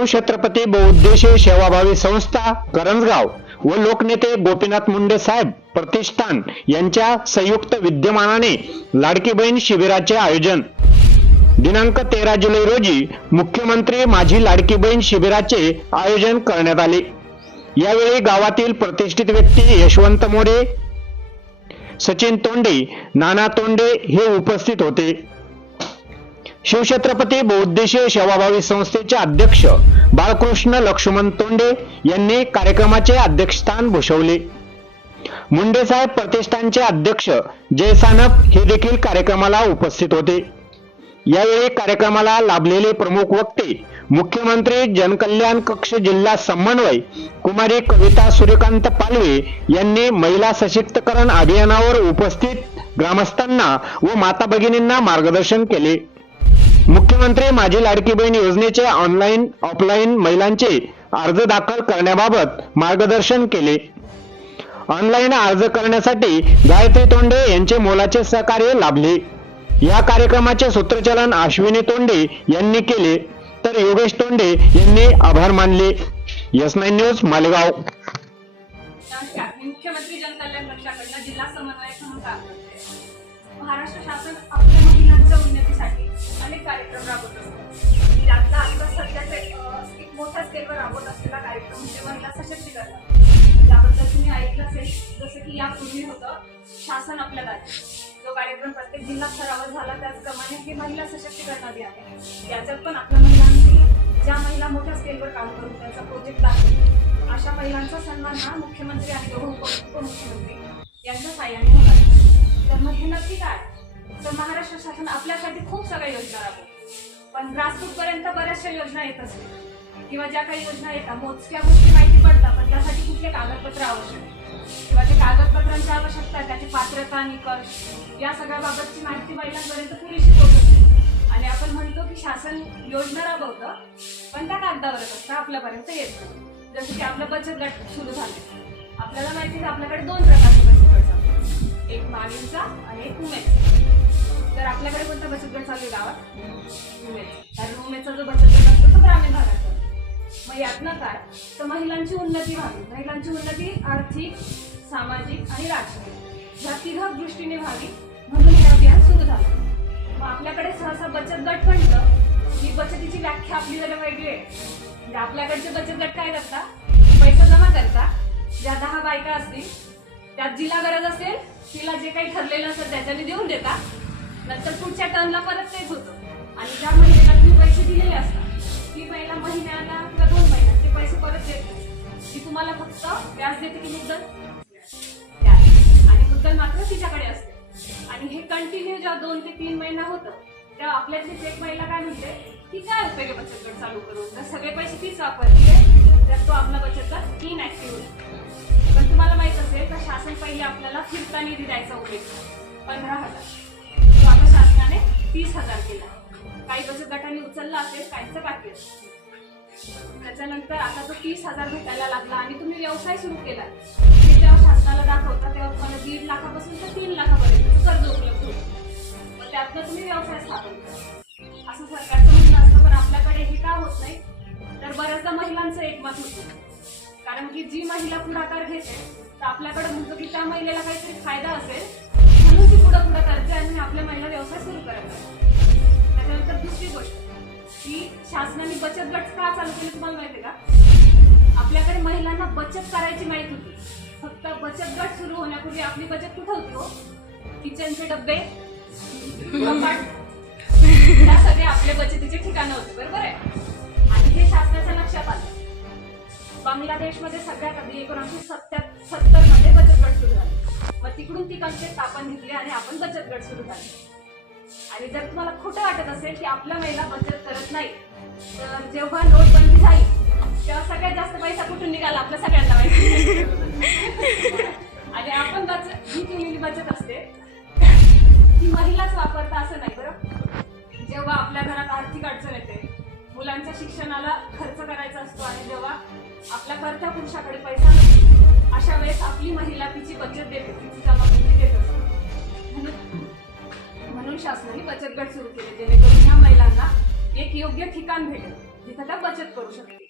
शिवछत्रपती बहुउद्देशीय सेवाभावी संस्था करंजगाव व लोकनेते गोपीनाथ मुंडे साहेब प्रतिष्ठान यांच्या संयुक्त विद्यमानाने लाडकी बहीण शिबिराचे आयोजन. दिनांक तेरा जुलै रोजी मुख्यमंत्री माझी लाडकी बहीण शिबिराचे आयोजन करण्यात आले. यावेळी गावातील प्रतिष्ठित व्यक्ती यशवंत मोरे सचिन तोंडे नाना तोंडे हे उपस्थित होते. शिवछत्रपती बहुउद्देशीय सेवाभावी संस्थेचे अध्यक्ष बाळकृष्ण लक्ष्मण तोंडे यांनी कार्यक्रमाचे अध्यक्षस्थान भूषवले. मुंडे साहेब प्रतिष्ठानचे अध्यक्ष जय सानप हे देखील कार्यक्रमाला उपस्थित होते. यावेळी कार्यक्रमाला लाभलेले प्रमुख वक्ते मुख्यमंत्री जनकल्याण कक्ष जिल्हा समन्वय कुमारी कविता सूर्यकांत पालवे यांनी महिला सशक्तीकरण अभियानावर उपस्थित ग्रामस्थांना व माता भगिनींना मार्गदर्शन केले. मुख्यमंत्री माझी लाडकी बहीण योजनेचे ऑनलाईन ऑफलाईन महिलांचे अर्ज दाखल करण्याबाबत मार्गदर्शन केले. ऑनलाईन अर्ज करण्यासाठी गायत्री तोंडे यांचे मोलाचे सहकार्य लाभले. या कार्यक्रमाचे सूत्रचालन अश्विनी तोंडे यांनी केले तर योगेश तोंडे यांनी आभार मानले. Yes nine news Malegaon. मुख्यमंत्री जनकल्याण पक्षाकडनं जिल्हा समन्वयक म्हणून काम करते. महाराष्ट्र शासन आपल्या महिलांच्या उन्नतीसाठी की यापूर्वी होतं शासन आपल्या दारी जो कार्यक्रम प्रत्येक जिल्हा स्तरावर झाला त्याचप्रमाणे हे महिला सशक्तीकरण अभियान आहे. याच्यात पण आपल्या महिलांनी ज्या महिला मोठ्या स्केलवर काम करून त्यांचा प्रोजेक्ट दाखवला अशा महिलांचा सन्मान हा मुख्यमंत्री आणि उपमुख्यमंत्री यांच्या साह्याने होणार तर मग हे नक्की काय? तर महाराष्ट्र शासन आपल्यासाठी खूप सगळ्या योजना राबवतं पण ग्रासरूटपर्यंत बऱ्याचशा योजना येत असतील. किंवा ज्या काही योजना येतात मोजक्या गोष्टी माहिती पडतात पण त्यासाठी कुठले कागदपत्र आवश्यक आहे? किंवा ते कागदपत्रांची आवश्यकता आहे त्याची पात्रता निकष या सगळ्या बाबतची माहिती महिलांपर्यंत पुरेशी पोहोचत आणि आपण म्हणतो की शासन योजना राबवतं पण त्या कागदावरच असतं आपल्यापर्यंत येत नाही. जसं की आपलं बचत गट सुरू झाले. आपल्याला माहिती आहे आपल्याकडे दोन प्रकारचे बचत गट चालतात एक मागीलचा आणि एक उमेदचा. तर आपल्याकडे कोणता बचत गट चालू आहे गावात? उमेद कारण उमेदचा जो बचत गट असतो तो ग्रामीण भागात मग यातनं काय? तर महिलांची उन्नती व्हावी. महिलांची उन्नती आर्थिक सामाजिक आणि राजकीय. या तिघ दृष्टीने व्हावी म्हणून हे अभियान सुरू झालं. मग आपल्याकडे सहसा बचत गट म्हणलं ही बचतीची व्याख्या आपली जरा वेगळी आहे. म्हणजे आपल्याकडचे बचत गट काय करता पैसा जमा करता ज्या दहा बायका असतील त्यात जिला गरज असेल तिला जे काही ठरलेलं असेल त्याच्याने देऊन देतात. नंतर पुढच्या टर्नला परत तेच होतं. आणि ज्या महिलेला तुम्ही पैसे दिलेले असतात ती महिला महिन्याला किंवा दोन महिन्यात ते पैसे परत देत ती तुम्हाला फक्त व्याज देते की मुद्दल? तिच्याकडे असते. आणि हे कंटिन्यू जेव्हा दोन ते तीन महिना होतं तेव्हा आपल्यातलीच एक महिला काय म्हणते? की काय उपयोग आहे बचत गट चालू करून. तर सगळे पैसे तीच वापरते तर तो आपला बचत गट इनॅक्टिव्ह पण तुम्हाला माहीत असेल तर शासन पहिले आपल्याला फिरता निधी द्यायचा उल्लेख पंधरा हजार. तो आता शासनाने तीस हजार केला. काही बचत गटांनी उचलला असेल काहीचं बाकी असेल. त्याच्यानंतर आता तो तीस हजार भेटायला लागला आणि तुम्ही व्यवसाय सुरू केला शासनाला दाखवता तेव्हा तुम्हाला दीड लाखापासून तर तीन लाखापर्यंत कर्ज उपलब्ध होतं मग त्यातनं तुम्ही व्यवसाय स्थापन करा. असं सरकारचं म्हणणं असतं पण आपल्याकडे हे का होत नाही? तर बऱ्याचदा महिलांचं एकमत होतं. कारण की जी महिला पुढाकार घेते तर आपल्याकडे म्हणतो की त्या महिलेला काहीतरी फायदा असेल म्हणून ती पुढं पुढं करते आणि आपल्या महिला व्यवसाय सुरू करत त्याच्यानंतर दुसरी गोष्ट की शासनाने बचत गट का चालू केली तुम्हाला माहिती आहे का? आपल्याकडे महिलांना बचत करायची माहिती होती. फक्त बचत गट सुरू होण्यापूर्वी आपली बचत कुठं होतो हो? किचनचे डब्बे कपाट सगळे आपल्या बचतीचे ठिकाणं होते बरोबर आहे? आणि हे शासनाच्या लक्षात आलं. बांगलादेशमध्ये सगळ्यात आधी एकोणीसशे सत्तर सत्तरमध्ये बचत गट सुरू झाले. मग तिकडून तिकडचे तापन घेतले घेतली आणि आपण बचत गट सुरू झाले. आणि जर तुम्हाला खोटं वाटत असेल की आपल्या महिला बचत करत नाही तर जेव्हा नोटबंदी झाली तेव्हा सगळ्यात जास्त पैसा कुठून निघाला? आपल्या सगळ्यांना माहिती आणि आपण बचत ही केलेली बचत असते. ती महिलाच वापरता असं नाही बरं? जेव्हा आपल्या घरात आर्थिक अडचण येते मुलांच्या शिक्षणाला खर्च करायचा असतो आणि जेव्हा आपल्या कर्त्या पुरुषाकडे पैसा नसतो अशा वेळेस आपली महिला तिची बचत देते तिची जमाबंदी देत असते. म्हणून म्हणून शासनाने बचत गट सुरू केले जेणेकरून ह्या महिलांना एक योग्य ठिकाण भेटेल जिथं त्या बचत करू शकतील.